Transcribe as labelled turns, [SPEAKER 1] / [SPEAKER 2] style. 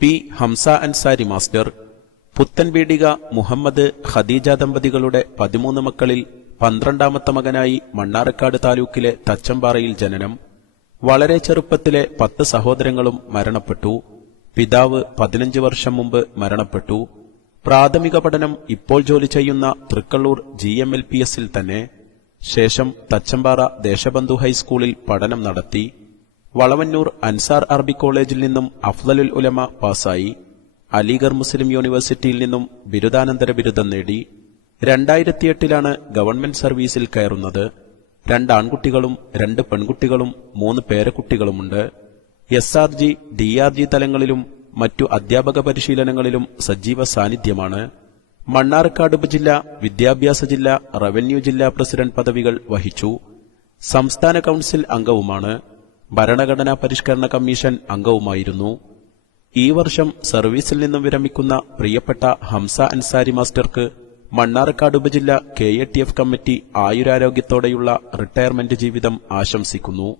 [SPEAKER 1] P Hamsa Ansari master Puthanpeedika Muhammad Khadeeja ദമ്പതികളുടെ പതിമൂന്ന് മക്കളിൽ പന്ത്രണ്ടാമത്തെ മകനായി മണ്ണാർക്കാട് താലൂക്കിലെ തച്ചമ്പാറയിൽ ജനനം വളരെ ചെറുപ്പത്തിലെ പത്ത് സഹോദരങ്ങളും മരണപ്പെട്ടു പിതാവ് പതിനഞ്ച് വർഷം മുമ്പ് മരണപ്പെട്ടു പ്രാഥമിക പഠനം ഇപ്പോൾ ജോലി ചെയ്യുന്ന Thrikkallur G M L P എസിൽ തന്നെ ശേഷം തച്ചമ്പാറ ദേശബന്ധു ഹൈസ്കൂളിൽ പഠനം നടത്തി വളവന്നൂർ അൻസാർ അറബി കോളേജിൽ നിന്നും അഫ്ലലുൽ ഉലമ പാസായി അലിഗർ മുസ്ലിം യൂണിവേഴ്സിറ്റിയിൽ നിന്നും ബിരുദാനന്തര ബിരുദം നേടി. രണ്ടായിരത്തിയെട്ടിലാണ് ഗവൺമെന്റ് സർവീസിൽ കയറുന്നത്. രണ്ട് ആൺകുട്ടികളും രണ്ട് പെൺകുട്ടികളും മൂന്ന് പേരക്കുട്ടികളുമുണ്ട്. S R G D R G തലങ്ങളിലും മറ്റു അധ്യാപക പരിശീലനങ്ങളിലും സജീവ സാന്നിധ്യമാണ്. മണ്ണാർക്കാട് ഉപജില്ല വിദ്യാഭ്യാസ ജില്ല റവന്യൂ ജില്ലാ പ്രസിഡന്റ് പദവികൾ വഹിച്ചു. സംസ്ഥാന കൌൺസിൽ അംഗവുമാണ്. ഭരണഘടനാ പരിഷ്കരണ കമ്മീഷൻ അംഗവുമായിരുന്നു. ഈ വർഷം സർവീസിൽ നിന്നും വിരമിക്കുന്ന പ്രിയപ്പെട്ട ഹംസ അൻസാരി മാസ്റ്റർക്ക് മണ്ണാർക്കാട് ഉപജില്ല K A T F committee ആയുരാരോഗ്യത്തോടെയുള്ള retirement ജീവിതം ആശംസിക്കുന്നു.